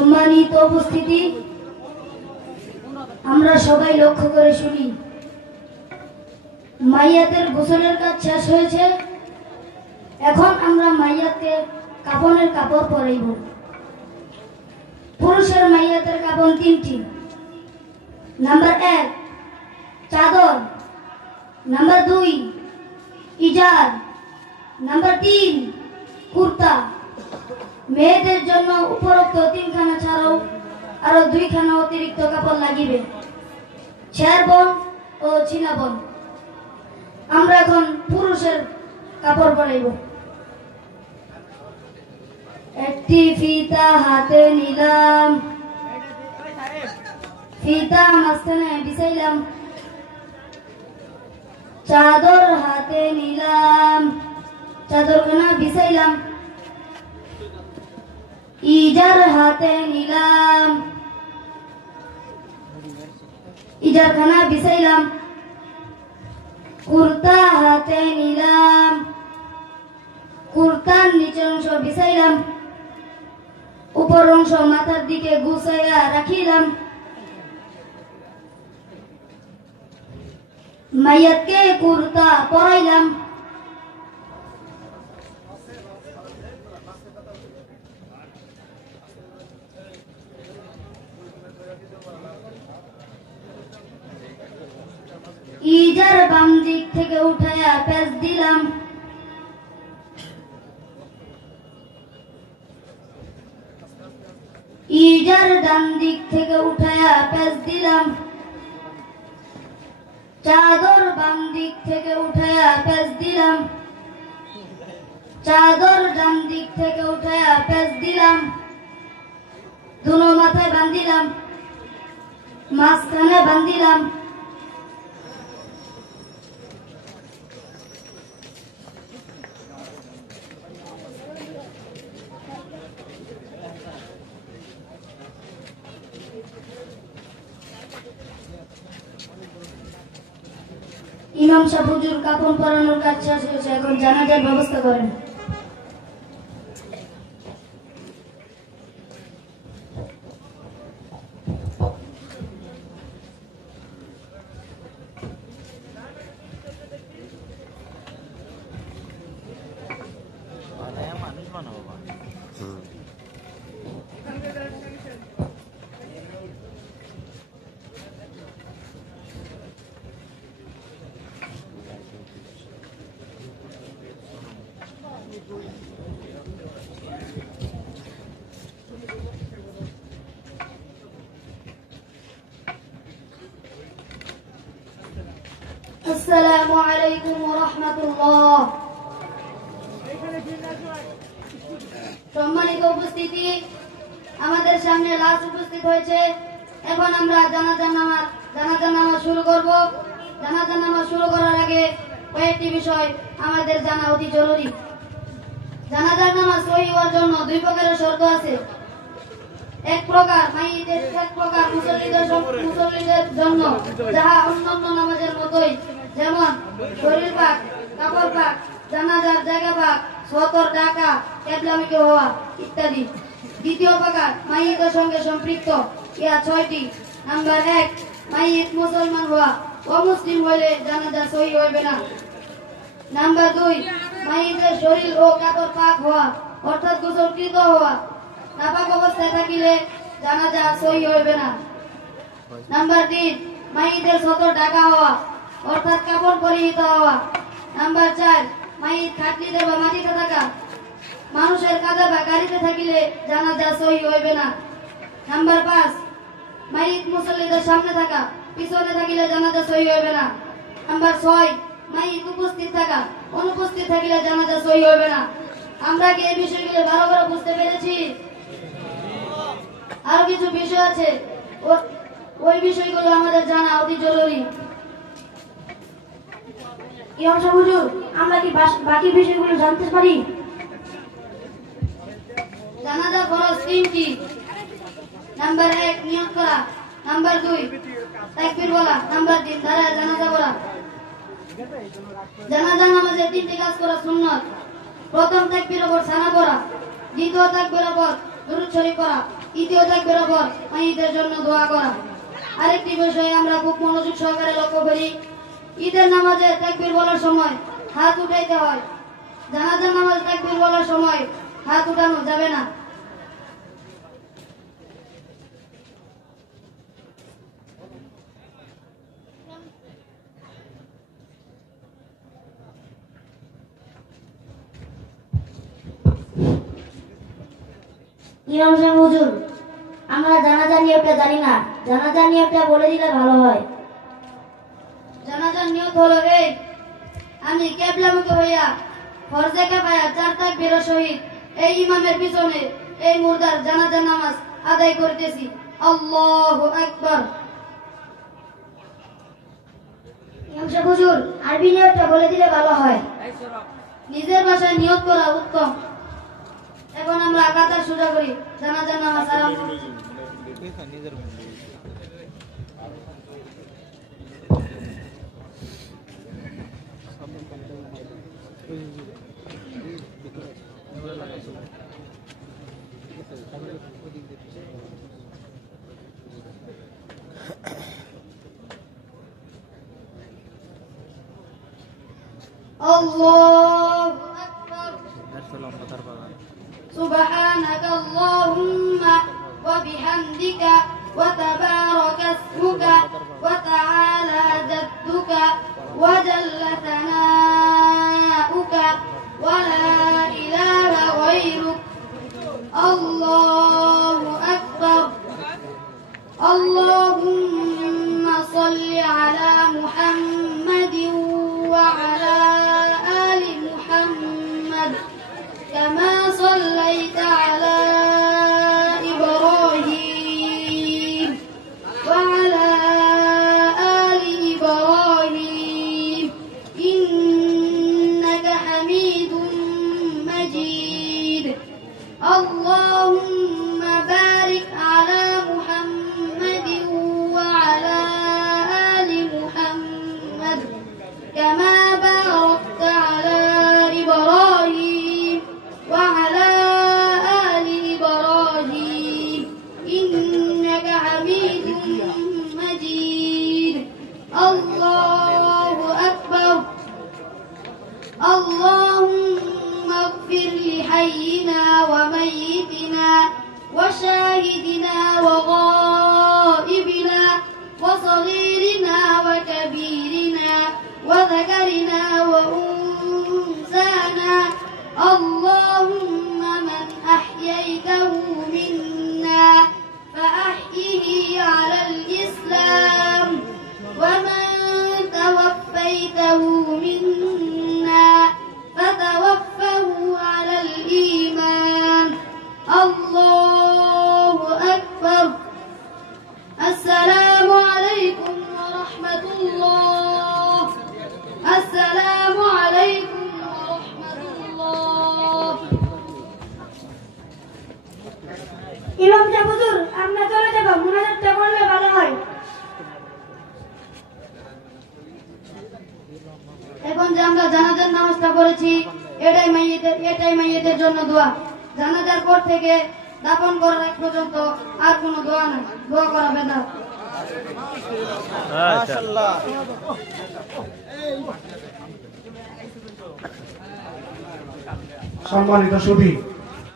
সম্মানিত উপস্থিতি, আমরা সবাই লক্ষ্য করে শুনি। মাইয়াতের গোসলের কাজ শেষ হয়েছে, এখন আমরা মাইয়াতকে কাফনের কাপড় পরাইব। পুরুষের মাইয়াতের কাফন তিনটি। নাম্বার 1 চাদর, নাম্বার 2 ইজার, নাম্বার 3 কুর্তা। মেয়েদের জন্য উপরোক্ত 3খানা ছাড়াও আরো 2খানা অতিরিক্ত কাপড় লাগিবে, ছেড়বন ও ছিনাবন। আমরা এখন পুরুষের কাপড় পরাইব। একটি ফিতা হাতে নিলাম, ফিতা মাঝখানে বিছাইলাম। চাদর হাতে নিলাম, চাদরখানা বিছাইলাম। ইজার হাতে নিলাম, ইজারখানা বিছাইলাম। কুর্তা হাতে নিলাম, কুর্তার নিচের অংশ বিছাইলাম। উপর অংশ মাথার দিকে গুছাইয়া রাখিলাম। মাইয়াতকে কুর্তা পরাইলাম। ইজার বাম দিক থেকে উঠাইয়া পেঁচ দিলাম। ইজার ডান দিক থেকে উঠাইয়া পেঁচ দিলাম। চাদর বাম দিক থেকে উঠাইয়া পেঁচ দিলাম। চাদর ডান দিক থেকে উঠাইয়া পেঁচ দিলাম। দুনো মাথায় বান্ধিলাম, মাঝখানে বান্ধিলাম। ইমাম সাহেব হুজুর কাপড় পরানোর কাজ শেষ হয়েছে, এখন জানাজার ব্যবস্থা করেন। আসসালামু আলাইকুম ওয়া রাহমাতুল্লাহ। সম্মানিত উপস্থিতি, আমাদের সামনে লাশ উপস্থিত হয়েছে। এখন আমরা জানাজার নামাজ শুরু করব। জানাজার নামাজ শুরু করার আগে কয়েকটি বিষয় আমাদের জানা অতি জরুরি। জানাজার নামাজ সহিহ হওয়ার জন্য 2 প্রকারের শর্ত আছে। এক প্রকার মাইয়িতের, এক প্রকার মুসল্লিদের জন্য, যাহা অন্যান্য নামাজের মতোই, যেমন শরীর পাক, কাপড় পাক, জানাজার জায়গা পাক, সতর ডাকা, কেবলামুখী হওয়া ইত্যাদি। দ্বিতীয় প্রকার মাইয়িতের সঙ্গে সম্পৃক্ত, ইহা 6টি। নাম্বার 1 মাইয়িত মুসলমান হওয়া, অমুসলিম হইলে জানাজা সহিহ হইবে না। নাম্বার 2 মাইয়িতের শরীর ও কাপড় পাক হওয়া, অর্থাৎ গোসলকৃত হওয়া। নাপাক অবস্থায় থাকিলে জানাজা সহিহ হইবে না। নাম্বার 3 মাইয়িতের সতর ঢাকা হওয়া, অর্থাৎ কাপড় পরিহিত হওয়া। নাম্বার 4 মাইয়িত খাটলিতে বা মাটিতে থাকা, মানুষের কাঁধে বা গাড়িতে থাকিলে জানাজা সহিহ হইবে না। নাম্বার 5 মাইয়িত মুসল্লিদের সামনে থাকা, পিছনে থাকিলে জানাজা সহিহ হইবে না। নাম্বার 6 মাইয়িত উপস্থিত থাকা, অনুপস্থিত থাকিলে জানাজা সহিহ হইবে না। আমরা কি এই বিষয়গুলো ভালো করে বুঝতে পেরেছি? আরো কিছু বিষয় আছে, ওই বিষয়গুলো আমাদের জানা অতি জরুরি। ইমাম সাহেব হুজুর, আমরা কি বাকি বিষয়গুলো জানতে পারি? জানাজা ফরজ 3টি। নাম্বার 1 নিয়ত করা, নাম্বার 2 তাকবীর বলা, নাম্বার 3 দাঁড়ায় জানাজা পড়া। জানাজা নামাজে 3টি কাজ করা সুন্নাত। প্রথম তাকবীরের পর সানা পড়া, দ্বিতীয় তাকবীরের পর দুরূদ শরীফ পড়া, দ্বিতীয় তাকবীরের পর মাইয়িতের জন্য দোয়া করা। আরেকটি বিষয় আমরা খুব মনোযোগ সহকারে লক্ষ্য করি, ঈদের নামাজে তাকবীর বলার সময় হাত উঠাইতে হয়। জানাজার নামাজ তাকবীর বলার সময় হাত উঠানো যাবে না। ইমাম সাহেব হুজুর, আমরা জানাজার নিয়মটা জানি না, জানাজার নিয়মটা বলে দিলে ভালো হয়। জানাজার নিয়ত হলো এই, আমি কিবলামুখী হইয়া ফরজে কিফায়া 4 তাকবীরের সহিত এই ইমামের পিছনে এই মুর্দার জানাজার নামাজ আদায় করতেছি। আল্লাহু আকবার। ইমাম সাহেব হুজুর, আরবি নিয়মটা বলে দিলে ভালো হয়। নিজের ভাষায় নিয়ত করা উত্তম। এখন আমরা কাতার সোজা করি, জানাজার নামাজ আরম্ভ। الله أكبر. سبحانك اللهم وبحمدك وتبارك اسمك وتعالى جدك وجل ثناؤك ولا إله غيرك. الله أكبر. اللهم صل على محمد وعلى آل محمد كما صليت على إبراهيم وعلى آل إبراهيم إنك حميد مجيد. اللهم بارك على محمد وعلى آل محمد كما باركت على إبراهيم وعلى آل إبراهيم إنك حميد مجيد. الله أكبر. اللهم اغفر لحينا وميتنا وشاهدنا وغائبنا وصغيرنا وكبيرنا وذكرنا وأنثانا. اللهم من أحييته منا فأحيه على الإسلام ومن توفيته منا فتوفه على الإيمان. الله أكبر. السلام عليكم ورحمة الله. السلام عليكم ورحمة الله. ইমাম সাহেব হুজুর, আমরা চলে যাব, মুনাজাতটা করলে ভালো হয়। এখন যে আমরা জানাজার নামাজটা পড়েছি, এটাই মাইয়িতের জন্য দোয়া। জানাজার পর থেকে দাফন করার আগ পর্যন্ত আর কোনো দোয়া নাই, দোয়া করা বেদাত। মাশাআল্লাহ। সম্মানিত সুধী,